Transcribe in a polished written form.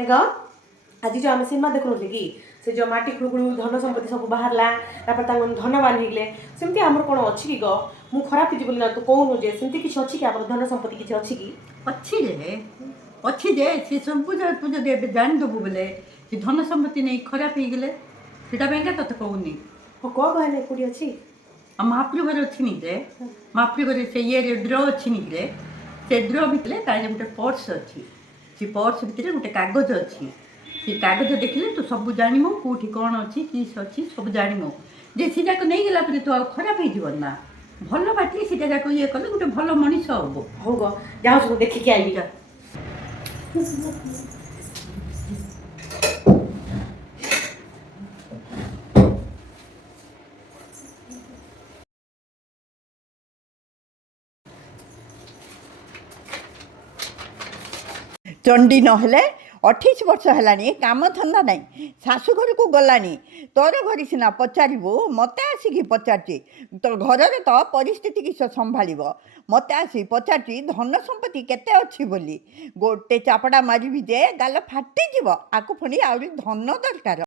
ଦେଖ ଆଜି ଯେଉଁ ଆମେ ସିନେମା ଦେଖୁନଥିଲେ କି ସେ ଯେଉଁ ମାଟି ଖୁଳୁଖୁଳୁ ଧନ ସମ୍ପତ୍ତି ସବୁ ବାହାରିଲା ତାପରେ ତାଙ୍କ ଧନବାନ ହେଇଗଲେ ସେମିତି ଆମର କ'ଣ ଅଛି କି ମୁଁ ଖରାପ କିଛି ବୋଲି ନା ତୁ କହୁନୁ ଯେ ସେମିତି କିଛି ଅଛି କି ଆମର ଧନ ସମ୍ପତ୍ତି କିଛି ଅଛି କି? ଅଛି ଯେ ସେ ସବୁ ତୁ ଯଦି ଏବେ ଜାଣିଦେବୁ ବୋଲେ ସେ ଧନ ସମ୍ପତ୍ତି ନେଇ ଖରାପ ହେଇଗଲେ ସେଟା ପାଇଁକା ତତେ କହୁନି। ହଁ କ'ଣ କହିଲେ କୋଉଠି ଅଛି? ଆଉ ମହାପ୍ରଭୁ ଘରେ ଅଛି ନି ଯେ ମହାପ୍ରଭୁ ଘରେ ସେ ଇଏରେ ଡ୍ର ଅଛି ନି ରେ ସେ ଡ୍ର ଭିତରେ ତାର ଗୋଟେ ପର୍ସ ଅଛି ସେ ପର୍ସ ଭିତରେ ଗୋଟେ କାଗଜ ଅଛି ସେ କାଗଜ ଦେଖିଲେ ତୁ ସବୁ ଜାଣିବୁ କେଉଁଠି କ'ଣ ଅଛି କିସ୍ ଅଛି ସବୁ ଜାଣିବୁ ଯେ ସେ ଯାକ ନେଇଗଲା ପରେ ତୁ ଆଉ ଖରାପ ହେଇଯିବ ନା ଭଲ ବାଟି ସେଟା ଯାକ ଇଏ କଲେ ଗୋଟେ ଭଲ ମଣିଷ ହବ। ହଉ ଯାଉଛୁ ମୁଁ ଦେଖିକି ଆଇବି। ଯା। ଚଣ୍ଡୀ ନହେଲେ 28 ବର୍ଷ ହେଲାଣି କାମ ଧନ୍ଦା ନାହିଁ ଶାଶୁ ଘରକୁ ଗଲାଣି ତୋର ଘରେ ସିନା ପଚାରିବୁ ମୋତେ ଆସିକି ପଚାରୁଛି ତ ଘରର ତ ପରିସ୍ଥିତି କିସ ସମ୍ଭାଳିବ ମୋତେ ଆସି ପଚାରୁଛି ଧନ ସମ୍ପତ୍ତି କେତେ ଅଛି ବୋଲି ଗୋଟେ ଚାପଡ଼ା ମାରିବି ଯେ ଗାଲ ଫାଟିଯିବ ଆକୁ ପୁଣି ଆହୁରି ଧନ ଦରକାର।